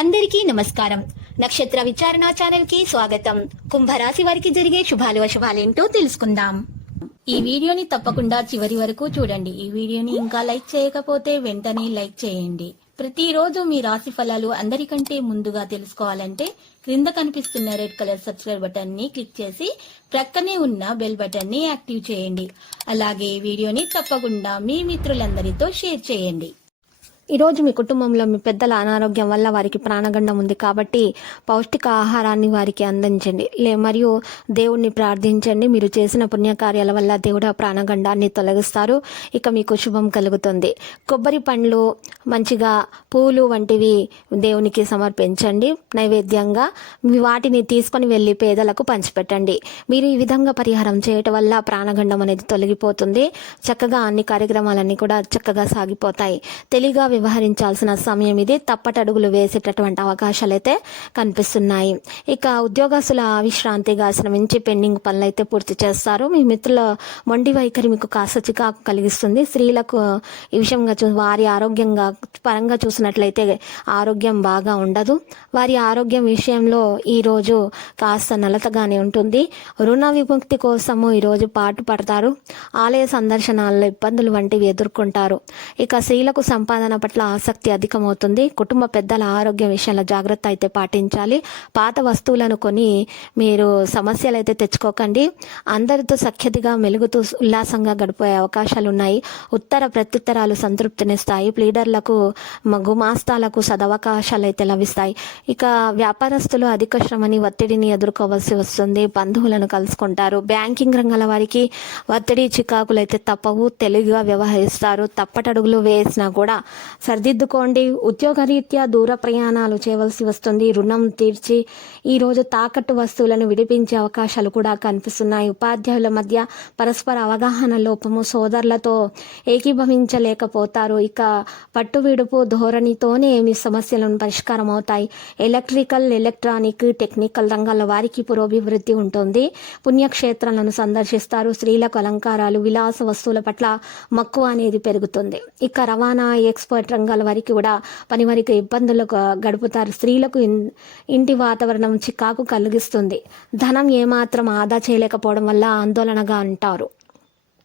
అందరికీ నమస్కారం. నక్షత్ర విచారణ ఛానల్ కి స్వాగతం. కుంభరాశి వారికి జరిగే శుభాలు అశుభాలేంటో తెలుసుకుందాం. ఈ వీడియోని తప్పకుండా చివరి వరకు చూడండి. ఈ వీడియోని ఇంకా లైక్ చేయకపోతే వెంటనే లైక్ చేయండి. ప్రతిరోజు మీ రాశి ఫలాలు అందరికంటే ముందుగా తెలుసుకోవాలంటే క్రింద కనిపిస్తున్న రెడ్ కలర్ సబ్స్క్రైబ్ బటన్ ని క్లిక్ చేసి ప్రక్కనే ఉన్న బెల్ బటన్ ని యాక్టివ్ చేయండి. అలాగే ఈ వీడియోని తప్పకుండా మీ మిత్రులందరితో షేర్ చేయండి. ఈరోజు మీ కుటుంబంలో మీ పెద్దల అనారోగ్యం వల్ల వారికి ప్రాణగండం ఉంది కాబట్టి పౌష్టిక ఆహారాన్ని వారికి అందించండి. మరియు దేవుణ్ణి ప్రార్థించండి. మీరు చేసిన పుణ్యకార్యాల వల్ల దేవుడు ఆ ప్రాణగండాన్ని తొలగిస్తారు. ఇక మీకు శుభం కలుగుతుంది. కొబ్బరి పండ్లు, మంచిగా పూలు వంటివి దేవునికి సమర్పించండి నైవేద్యంగా. వాటిని తీసుకొని వెళ్ళి పేదలకు పంచిపెట్టండి. మీరు ఈ విధంగా పరిహారం చేయటం వల్ల ప్రాణగండం అనేది తొలగిపోతుంది. చక్కగా అన్ని కార్యక్రమాలన్నీ కూడా చక్కగా సాగిపోతాయి. తెలివిగా వ్యవహరించాల్సిన సమయం ఇది. తప్పటడుగులు వేసేటటువంటి అవకాశాలు అయితే కనిపిస్తున్నాయి. ఇక ఉద్యోగస్తుల విశ్రాంతిగా శ్రమించి పెండింగ్ పనులు అయితే పూర్తి చేస్తారు. మీ మిత్రుల మొండి వైఖరి మీకు కాస్త చికాకు కలిగిస్తుంది. స్త్రీలకు ఈ విషయంగా వారి ఆరోగ్యంగా పరంగా చూసినట్లయితే ఆరోగ్యం బాగా ఉండదు. వారి ఆరోగ్యం విషయంలో ఈరోజు కాస్త నలతగానే ఉంటుంది. రుణ విముక్తి కోసము ఈరోజు పాటు పడతారు. ఆలయ సందర్శనాల్లో ఇబ్బందులు వంటివి ఎదుర్కొంటారు. ఇక స్త్రీలకు సంపాదన పట్ల ఆసక్తి అధికమవుతుంది. కుటుంబ పెద్దల ఆరోగ్య విషయంలో జాగ్రత్త అయితే పాటించాలి. పాత వస్తువులను కొని మీరు సమస్యలు అయితే తెచ్చుకోకండి. అందరితో సఖ్యతగా మెలుగుతూ ఉల్లాసంగా గడిపే అవకాశాలు ఉన్నాయి. ఉత్తర ప్రత్యుత్తరాలు సంతృప్తినిస్తాయి. లీడర్లకు గుమాస్తాలకు సదవకాశాలు అయితే లభిస్తాయి. ఇక వ్యాపారస్తులు అధిక శ్రమని ఒత్తిడిని ఎదుర్కోవాల్సి వస్తుంది. బంధువులను కలుసుకుంటారు. బ్యాంకింగ్ రంగాల వారికి ఒత్తిడి చికాకులు అయితే తప్పవు. తెలివిగా వ్యవహరిస్తారు. తప్పటడుగులు వేసినా కూడా సరిదిద్దుకోండి. ఉద్యోగరీత్యా దూర ప్రయాణాలు చేయవలసి వస్తుంది. రుణం తీర్చి ఈరోజు తాకట్టు వస్తువులను విడిపించే అవకాశాలు కూడా కనిపిస్తున్నాయి. ఉపాధ్యాయుల మధ్య పరస్పర అవగాహన లోపము, సోదరులతో ఏకీభవించలేకపోతారు. ఇక పట్టు విడుపు ధోరణితోనే మీ సమస్యలను పరిష్కారం అవుతాయి. ఎలక్ట్రికల్, ఎలక్ట్రానిక్, టెక్నికల్ రంగాల వారికి పురోభివృద్ధి ఉంటుంది. పుణ్యక్షేత్రాలను సందర్శిస్తారు. స్త్రీలకు అలంకారాలు, విలాస వస్తువుల పట్ల మక్కువ అనేది పెరుగుతుంది. ఇక రవాణా, ఎక్స్పోర్ట్ రంగాల వారికి కూడా పని వారికి ఇబ్బందులు గడుపుతారు. స్త్రీలకు ఇంటి వాతావరణం చికాకు కలిగిస్తుంది. ధనం ఏమాత్రం ఆదా చేయలేకపోవడం వల్ల ఆందోళనగా అంటారు.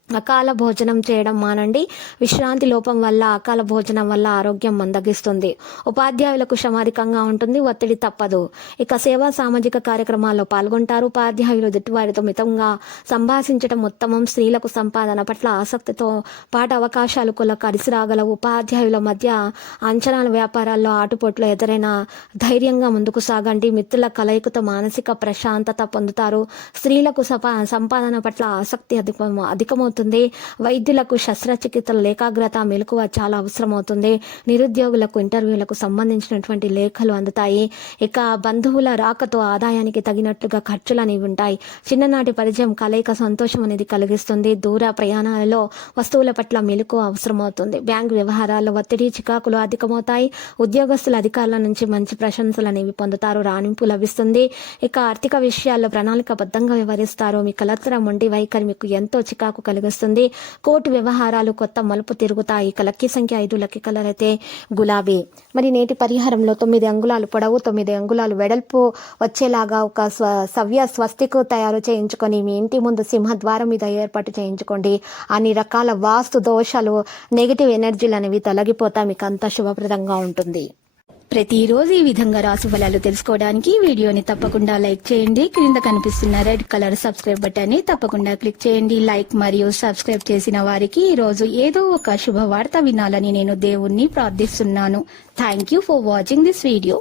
అకాల భోజనం చేయడం మానండి. విశ్రాంతి లోపం వల్ల, అకాల భోజనం వల్ల ఆరోగ్యం మందగిస్తుంది. ఉపాధ్యాయులకు శ్రమాధికంగా ఉంటుంది. ఒత్తిడి తప్పదు. ఇక సేవా సామాజిక కార్యక్రమాల్లో పాల్గొంటారు. ఉపాధ్యాయులు దిట్టువారితో మితంగా సంభాషించడం ఉత్తమం. స్త్రీలకు సంపాదన పట్ల ఆసక్తితో పాటు అవకాశాలు కూడా కలిసి రాగలవు. ఉపాధ్యాయుల మధ్య అంచనాల వ్యాపారాల్లో ఆటుపోట్లు ఎదురైనా ధైర్యంగా ముందుకు సాగండి. మిత్రుల కలయికతో మానసిక ప్రశాంతత పొందుతారు. స్త్రీలకు సంపాదన పట్ల ఆసక్తి అధికమవుతుంది. వైద్యులకు శస్త్రచికిత్సల ఏకాగ్రత, మెలకువ చాలా అవసరమవుతుంది. నిరుద్యోగులకు ఇంటర్వ్యూలకు సంబంధించినటువంటి లేఖలు అందుతాయి. ఇక బంధువుల రాకతో ఆదాయానికి తగినట్లుగా ఖర్చులు అనేవి ఉంటాయి. చిన్ననాటి పరిచయం కలయిక సంతోషం అనేది కలిగిస్తుంది. దూర ప్రయాణాలలో వస్తువుల పట్ల మెలకువ అవసరమవుతుంది. బ్యాంకు వ్యవహారాల్లో ఒత్తిడి చికాకులు అధికమవుతాయి. ఉద్యోగస్తుల అధికారుల నుంచి మంచి ప్రశంసలు అనేవి పొందుతారు. రాణింపు లభిస్తుంది. ఇక ఆర్థిక విషయాల్లో ప్రణాళికబద్ధంగా వ్యవహరిస్తారు. మీ కలత్ర మొండి వైఖరి మీకు ఎంతో చికాకు కలిగిస్తుంది. కోర్టు వ్యవహారాలు కొత్త మలుపు తిరుగుతాయి. ఇక లక్కీ సంఖ్య 5, లక్కీ కలర్ అయితే గులాబీ. మరి నేటి పరిహారంలో 9 అంగుళాలు పొడవు, 9 అంగుళాలు వెడల్పు వచ్చేలాగా ఒక సవ్య స్వస్తికు తయారు చేయించుకొని మీ ఇంటి ముందు సింహద్వారం మీద ఏర్పాటు చేయించుకోండి. అన్ని రకాల వాస్తు దోషాలు, నెగిటివ్ ఎనర్జీలు అనేవి తొలగిపోతా మీకు అంతా శుభప్రదంగా ఉంటుంది. ప్రతిరోజు ఈ విధంగా రాశి ఫలాలు తెలుసుకోవడానికి వీడియోని తప్పకుండా లైక్ చేయండి. క్రింద కనిపిస్తున్న రెడ్ కలర్ సబ్స్క్రైబ్ బటన్ ని తప్పకుండా క్లిక్ చేయండి. లైక్ మరియు సబ్స్క్రైబ్ చేసిన వారికి ఈ రోజు ఏదో ఒక శుభవార్త వినాలని నేను దేవుణ్ణి ప్రార్థిస్తున్నాను. Thank you for watching this video.